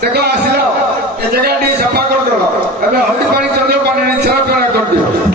देखो आसिल ए जगह टी सफा कर दो एबे हल्दी पानी चंद्र पानी छाप कर दियो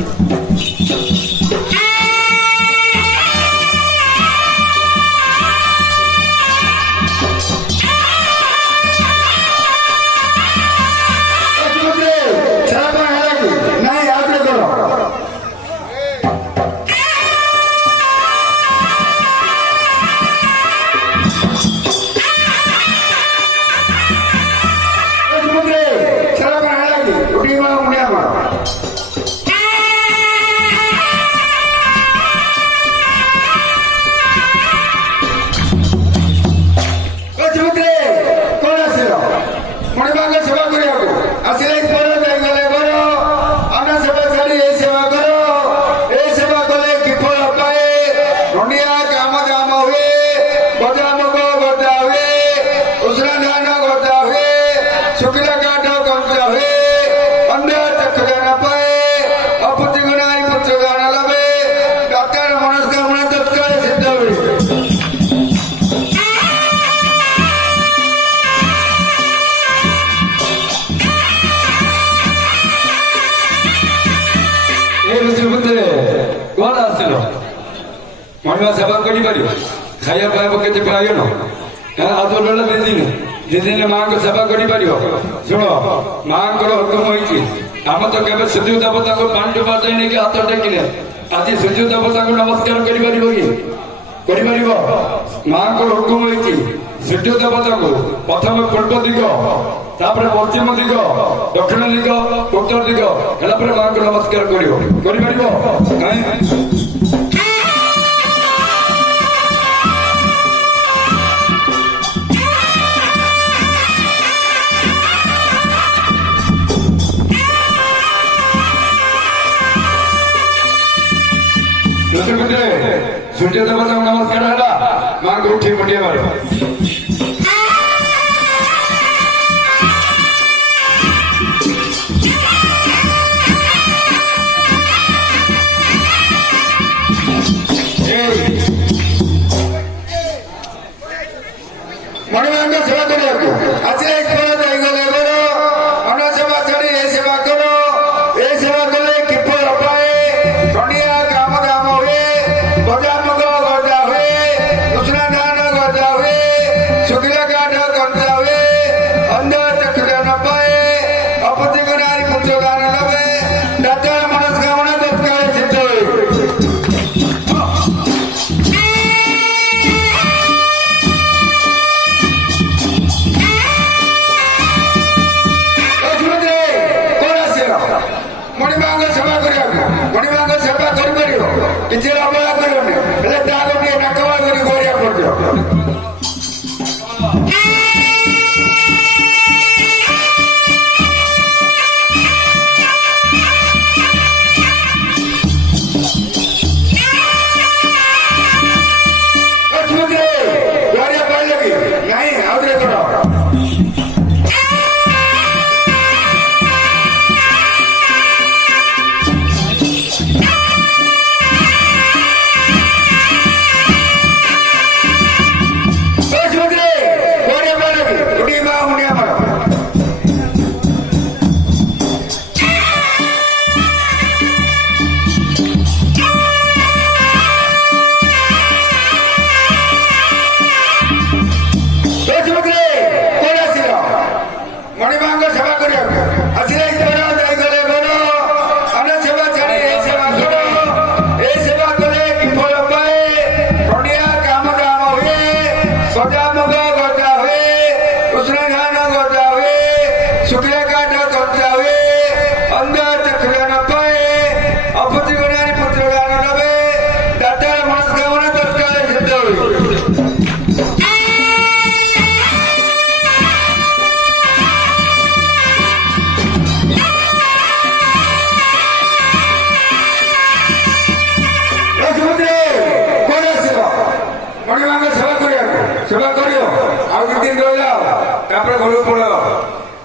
मणिमा सेवा करी पारियो खाया पाइबो केते पाइयो न आदो बेला दिन मां को सेवा करी पारियो सुनो मां को हुकुम होइची हम तो केबे सूर्य देवता को पांच बाजे ने के हाथ टेकिने आदि सूर्य देवता को नमस्कार करी पारिबो करी पारिबो मां को हुकुम होइची सूर्य देवता को प्रथम पूर्व दिग तापर पश्चिम दिग दक्षिण दिग उत्तर दिग एला पर मां को नमस्कार करियो करी पारिबो सूर्य देवता को नमस्कार है मां को उठी मुंडिया मारो मणिमा का सेवा करो आज एक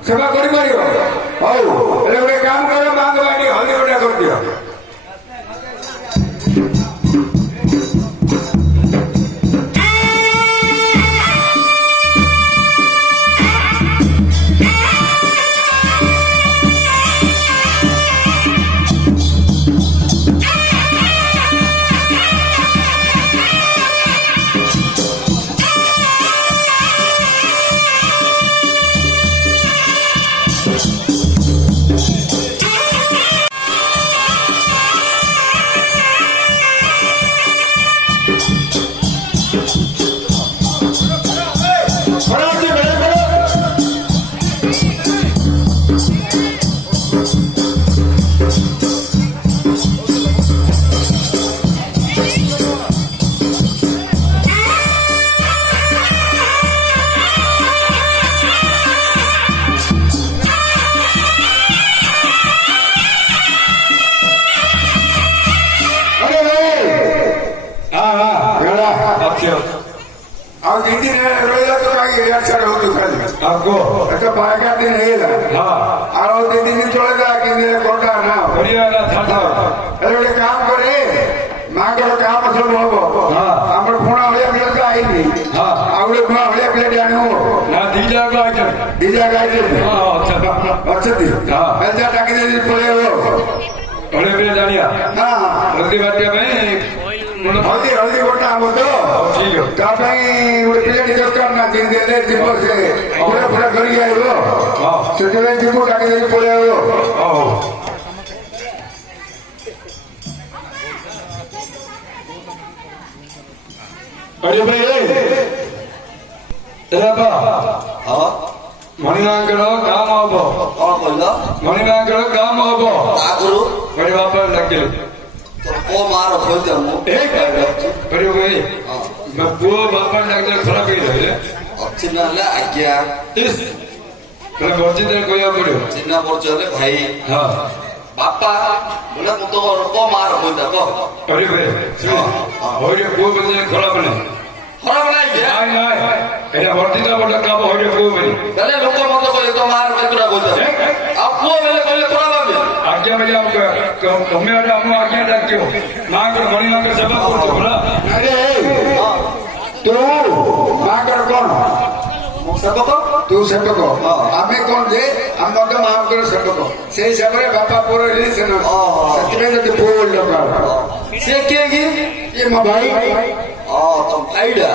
सेवा कर काम कर मांग बाड़ी हल्दी गोटा कर दियो Aku. একটা পায়খানা দিন হয়ে যায় আর ও দিন চলে যায় কিন্তু কোনটা না Hariana thata. একটা কাম করে মাগর কাম সব হবো আমরা ফোনা হয়ে গেলে আইনি আমরা ফোনা হয়ে গেলে জানো Na dija ko aitan. দিজা গাইছে Acha. আচ্ছা দি এটা টাকা দিয়ে পড়ে হলো Ole bere janiya. হ্যাঁ Haldi batya mein. হলদি হলদি গোটা আমো তো ঠিক আছে। তা ভাই ওই প্লেট দরকার না দিন দিলে দিব সে পুরো পুরো ঘরে আইলো সেটাই দিব টাকা দিয়ে পড়ে হলো Oh. Ayo bhai. Terapa? ହଁ ମଣିମାଙ୍କର କାମ ହବ କଣ କହିଲ ମଣିମାଙ୍କର କାମ ହବ ଆଗରୁ ବଡ ବାପା ଡାକିଲେ କୋ ମାର କହିତେ ମୁଁ କରିବ ଭାଇ ପୁଅ ବାପା ଡାକିଲେ ଖରାପ ହେଇଯାଏ ଅଛି ନହେଲେ ଆଜ୍ଞା ଇସ୍ କହିଲେ ବର୍ଜିତରେ କହିବାକୁ ପଡିବ ଚିହ୍ନା ପରିଚୟ ହେଲେ ଭାଇ ହଁ ବାପା ବୋଲେ ମୁଁ ତ କୋ ମାର କହିତେ କହ କରିବ ହଇରେ ପୁଅ ବୋଲେ ଖରାପ ନାହିଁ ଖରାପ ନାହିଁ କି ନାଇଁ ନାଇଁ ଏଇଟା ବର୍ଜିତା ବଡ କାମ ହଇରେ ପୁଅ ବୋଲି ବେଲେ ଲୋକ ମତେ କହିଲେ ତ ମାର କହିtura କହିତେ ଆଉ ପୁଅ ବେଲେ କହିଲେ ଖରାପ ଭାବେ ଆଜ୍ଞା ବୋଲି ତମେ ଆମ ଆଜ୍ଞା ଡାକିବ ମାଙ୍କର ମଣିମାଙ୍କର ସେବା କରୁଛ ହେଲା আরে তু মাগর কোন ମୁଁ ସେବକ তু সেবক আমি কোন যে আমি তো মাগর সেবক সেই হিসাবে বাপা পুরো রিলেশন সেটাই যদি ফুল দরকার ସିଏ କିଏ କି ये मो भाई ତମ ଭାଇଟା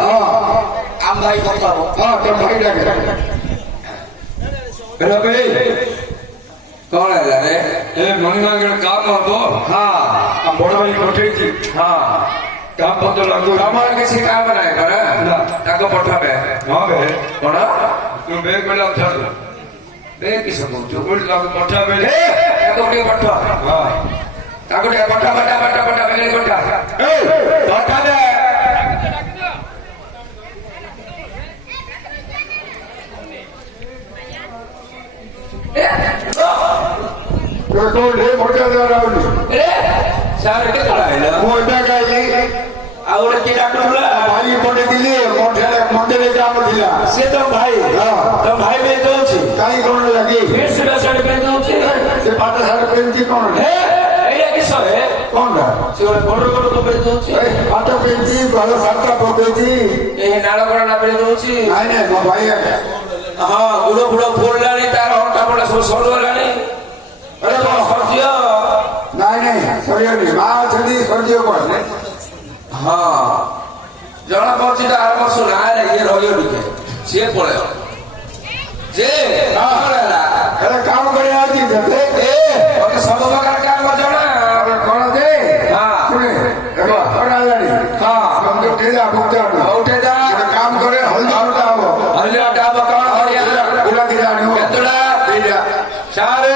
ଆମ ଭାଇ କଥା ହବ हाँ तो भाई डाके ହେଲା ଭାଇ କଣ ହେଲା ରେ ଏ ମଣିମାଙ୍କର କାମ ହବ ହଁ ବଡ ଭାଇ ପଠେଇଛି ହଁ କାମ ପତ୍ର ଲାଗୁ ତମର କିଛି କାମ ନାହିଁ କର ନା। ତାକୁ ପଠାବେ ହଁ ବେ କଣ ତୁ ବେଗ ବେলা ଛାଡ ବେ କିସ କହୁଛୁ କୋଉଠି ତାକୁ ପଠା ବେଲେ ତାକୁ ଟିକେ ପଠ ହଁ ତାକୁ ଟିକେ ପଠା ପଠା ପଠା ପଠା ବେଲେ ପଠା ପଠା ଦେ तो कौन है मोटा जा रहा हूँ ସାର୍ ଏଠି କଣ ହେଲା मोटा गाली ଆଉ ଗୋଟେ କି ଡାକୁଥିଲା भाई पटे दिली मोटे मोटे ले काम दिला ସେ ତ ଭାଇ ତ ଭାଇ ବି ଦଉଛି काई कौन लगी ସେଟା ଶାଢ଼ୀ ପିନ୍ଧି ଦଉଛି से पाटा सारे पेंची कौन है ଏଇଟା କିସ ହେ कौन है ସେ ଗୋଟେ ବଡ ବଡ କପଡା ଦଉଛି पाटा पेंची बालो साटा पकेची ଏହି ନାଳ କଡ଼ା ପିନ୍ଧି ଦଉଛି नहीं नहीं मो भाई है ହଁ ଗୁଡ ଫୁଡ ଫୋଡିଲାଣି ତାର ଅଣ୍ଟା ଫଟା ସବୁ ସରୁଗଲାଣି अरे କଣ ସରିଯିବ नहीं नहीं सरियो नहीं माँ छदी सरियो कौन ହଁ ଜଣା ପଡୁଛି ତ ଆର ବର୍ଷ ଗାଁରେ ଇଏ ରହିବ ଟିକେ ସିଏ ପଳେଇବ ଯେ କଣ ହେଲା अरे काम करे आज ही जाते ମତେ ସବୁ ପ୍ରକାର କାମ ଜଣା अरे कौन दे हाँ। सुने देखो और आ जानी हाँ। हम तो ठेला भुगता ଉଠେ ଯା काम करे हल्दी उठा हो ହଲିଆ ଡାବ କଣ ହରିଆ बुला के जाने हो କେତୁଡା दिया ସାରେ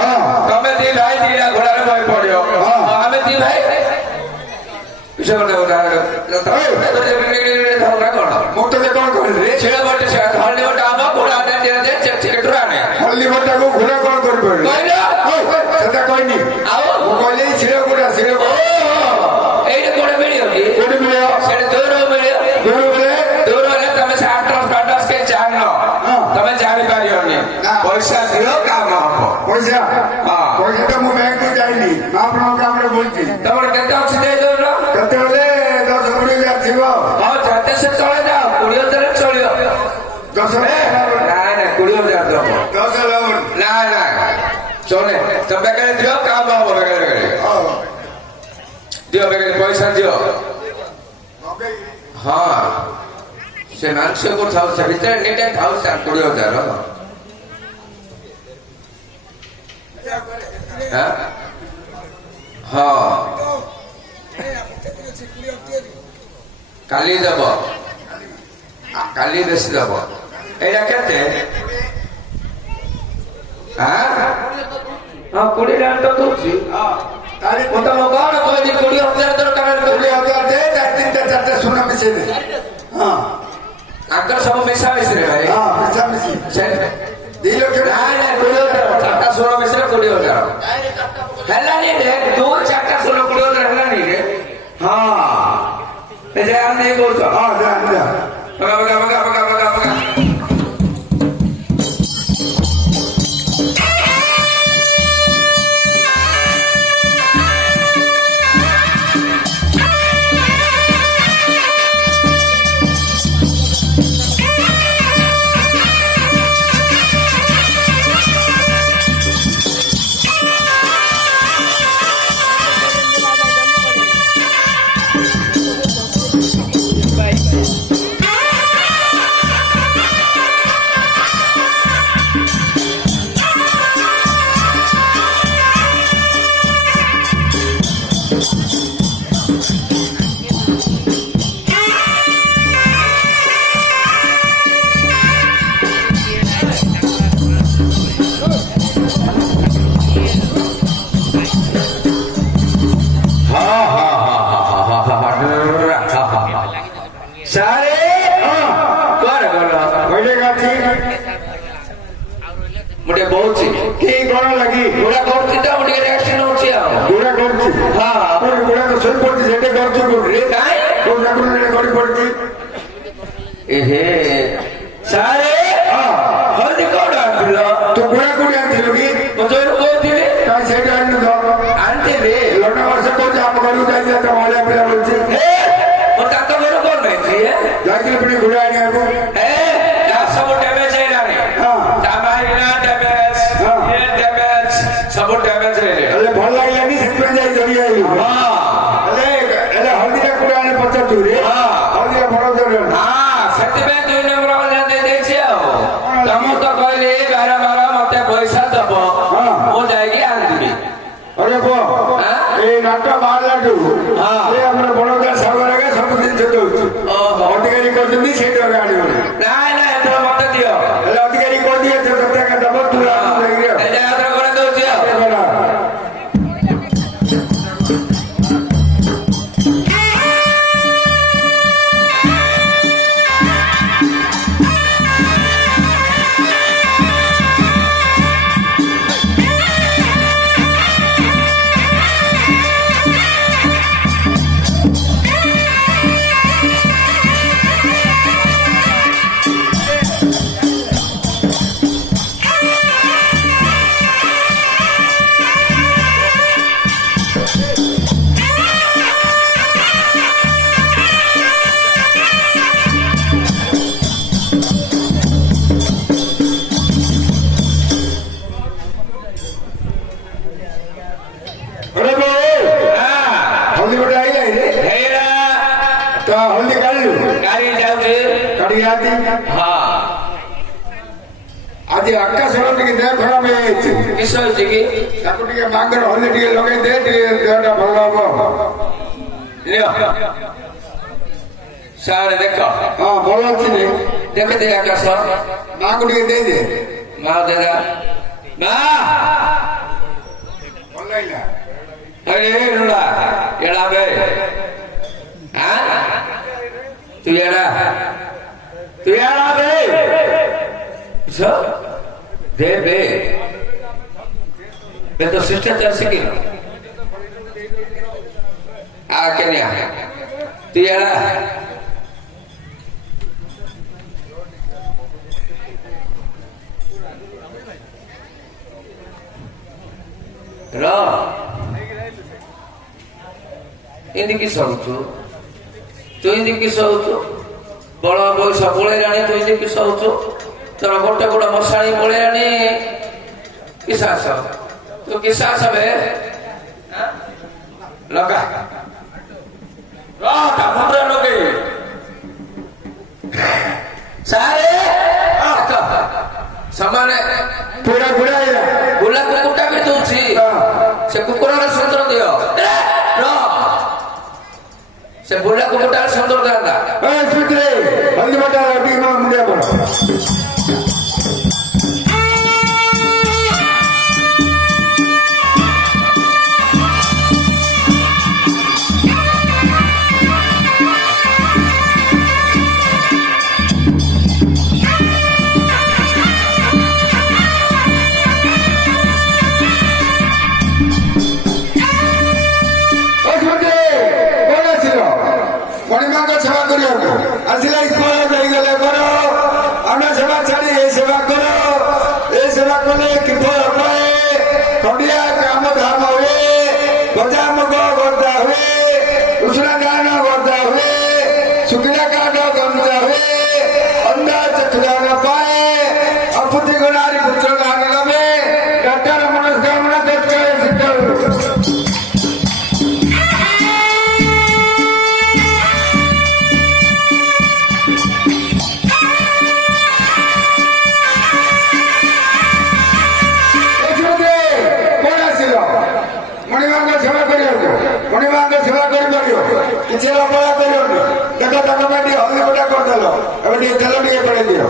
हाँ ତମେ ଦି ଭାଇ ଦିଟା ଘୋଡାରେ ବହି ପଡିବ ହଁ। ଆମେ ଦି ଭାଇ କିସ ଗୋଟେ କଣ मुक्त से कौन कर रे ଛେଳ ବଟେ ହଳଦୀ ବଟେ ଆମ ଘୋଡା କେଟୁରା ଆଣେ हल्दी बट्टा को घुड़ा कौन कर पड़े କହିଲ ସେଟା କହିନି ଆଉ ମୁଁ କହିଲି ଶିଳ ଗୁଡା ଶିଳ ଏଇଠି କୋଉଠି ମିଳିବ କି କୋଉଠି ମିଳିବ ସେଠି ଦୂର ମିଳିବ ଦୂର ବେଳେ ଦୂର ହେଲେ ତମେ ସେ ଆଡ୍ରେସ ଫାଡ୍ରେସ କେହି ଜାଣିନ ତମେ ଜାଣିପାରିବନି ପଇସା ଦିଅ କାମ ହବ ପଇସା ହଁ। ପଇସା ତ ମୁଁ ବ୍ୟାଙ୍କକୁ ଯାଇନି ମୁଁ ଆପଣଙ୍କ କାମରେ ବଲୁଛି ତମର କେତେ ଅଛି ଦେଇ ଦଉନ କେତେବେଳେ 10 କୋଟି ଥିବ ହଁ ଯାତେ ସେ ଚଳେ ଯାଅ 20,000 ଚଳିବ 10 ନାଇଁ ନାଇଁ 20,000 ଦବ 10 ଲାଭ ନାଇଁ ନାଇଁ ଚଳେ ତମେ ବେକାରେ ଦିଅ କାମ ହବ ବେକାରେ ଦିଅ ବେକାରେ ପଇସା ଦିଅ ହଁ ସେ ମାଂସକୁ ଥାଉ ସେ ଭିତରେ ନେଇଟା ଥାଉ 20,000 ହଁ କାଲି ଦେବ କାଲି ବେଶୀ ଦେବ ଏଇଟା କେତେ ହଁ 20,000 ତ ଦଉଛି ତାରିଖ ମୁଁ ତମ କଣ କହିଲି 20,000 ଦରକାର 20,000 ଦେ 3-4 ସୁନା ମିଶେଇ ଦେ ହଁ ଆଙ୍କର ସବୁ ମିଶା ମିଶିରେ ଭାଇ ହଁ ମିଶା ମିଶି ସେ- 2 ଲକ୍ଷ ନାଇଁ ନାଇଁ 20,000 4ଟା ସୁର ମିଶିରେ 20,000 ହେଲାନି ରେ 2-4ଟା ସୁର 20,000 ହେଲାନି ରେ ହଁ ଏ ଯେ ଆମେ ନେଇ କରୁଛ ହଁ ଯା ଯା ବଗା ବଗା ବଗା ବଗା ବଗା ବଗା ମୁଁ ଟିକେ ବହୁଛି କି କଣ ଲାଗି ଗୁଡା କରୁଛି ତ ମୁଁ ଟିକେ ରେଷ୍ଟ ନଉଛି ଆଉ ଗୁଡା କରୁଛି ହଁ ଆପଣ ଗୁଡା ତ ଶୋଇ ପଡୁଛି ସେଠି କରୁଛୁ କୋଉଠି କାଇଁ କୋଉ ଠାକୁର ଗଡି ପଡୁଛି ଏହେ ସାରେ ହଳଦୀ କଣ ଆଣିଥିଲ ତୁ ଗୁଡା କୋଉଠି ଆଣିଥିଲୁ କି ମୁଁ ଯୋଉ କହୁଥିଲି କାଇଁ ସେଇଠି ଆଣିଲୁ ତ ଆଣିଥିଲି ଲଣ୍ଡ ବର୍ଷ କହୁଛି ଆମ ଘରକୁ ଯାଇଥିଲା ତ ମହିଳା ପିଲା ବଳୁଛି ମୁଁ ତାଙ୍କ ଘରୁ କଣ ନେଇଛି ଯାଇଥିଲି ପୁଣି ଗୁଡା ଆଣିବାକୁ ସବୁ ଡ୍ୟାମେଜ ହେଇଲାଣି ହଁ ତା ବାଇଗିନା ଡ୍ୟାମେଜ ଇଏ ଡ୍ୟାମେଜ ସବୁ ଡ୍ୟାମେଜ ହେଇଲାଣି ହେଲେ ଭଲ ଲାଗିଲାନି ସେଥିପାଇଁ ଯାଇ ଧରି ଆଇଲୁ ହେଲେ ହେଲେ ହଳଦୀଟା କୋଉଠି ଆଣି ପଚାରୁଛୁ ରେ ହଳଦୀଟା ବଡ ଜରୁରୀ ସେଥିପାଇଁ 2 ନମ୍ବର ଦେଇ ଦେଇଛି ଆଉ ତମକୁ ତ କହିଲି ବାରମ୍ବାର ମତେ ପଇସା ଦବ ମୁଁ ଯାଇକି ଆଣିଦେବି अरे वो ये नाटक बाहर ये हमारे बड़ोदा सागर है सब दिन से तो अधिकारी को दिन से तो गाड़ी हो ନାଇଁ ନାଇଁ ଏଥର ମତେ ଦିଅ हेलो अधिकारी को दिए तो सत्य का दबा तू रात में गया ଏଥର করে ଦଉଛି ଆଉ अरे वो हल्दी बटा आई है ହେଇରା तो हल्दी काट लू ଗାଡି ଯାଉଛି काटी आती ହଁ आज आकाश वाला टिके देह खराब है କିସ ହେଇଛି କି ताको टिके मांगर हल्दी टिके लगे दे टिके देहटा भल हबो ନିଅ ସାରେ ଦେଖ हां भल अछि ने ଦେଖେ ଆକାଶ मां को टिके दे दे ମା ଦେଦା ମା भल लागला अरे रुला एड़ा बे हाँ तू एड़ा बे सो दे बे बे तो शिष्टाचार सीखी आ क्या तू एड़ा रो इन्दी किस होचु तू इन्दी किस होचु बड़ बयस पळेलाणी तू इन्दी किस होचु तोर गोटे गोड़ मशाणी पळेलाणी किसास तू किसास बे लगा रोटा मुद्रा लगे सारे समाने पूरा पूरा आइला बुला कुकुटा भी दूची से कुकुरा सुंदर दियो से बुला कुकुटा सुंदर दादा ए सुत्रे हल्दी बटा रोटी में मुंडिया पर ଆସିଲା ଇସ୍କୋଲ ଯାଇଗଲେ କର ଆମେ ସେବା ଛାଡି ଏ ସେବା କର ଏ ସେବା କଲେ କି ଫଳ ପାଏ ଖଣ୍ଡିଆ କାମ ଧାମ ହୁଏ ଗଜା ମୁଗ ବର୍ଦ୍ଧା ହୁଏ ଉଷୁଣା ଧାନ ବର୍ଦ୍ଧା ହୁଏ ଶୁଖିଲା କାଠ ଗମଜା ହୁଏ ଅନ୍ଧା ଚକ୍ଷୁଦାନ ପାଏ ଅପୁତି ଗୁଣାରି ପୁତ୍ର ଗାନ ଗମେ ଡାକ୍ତର ମନସ୍କାମନା ତତ୍କାଳ ଶୀତଳ ମଣିମାଙ୍କ ସେବା କରିପାରିବ କିଛି ଅବହେଳା କରିବନି ଦେଖ ତାଙ୍କ ପାଇଁ ଟିକେ ହଳଦୀ ବଟା କରିଦେଲ ଏବେ ଟିକେ ତେଲ ଟିକେ ପଡେଇ ଦିଅ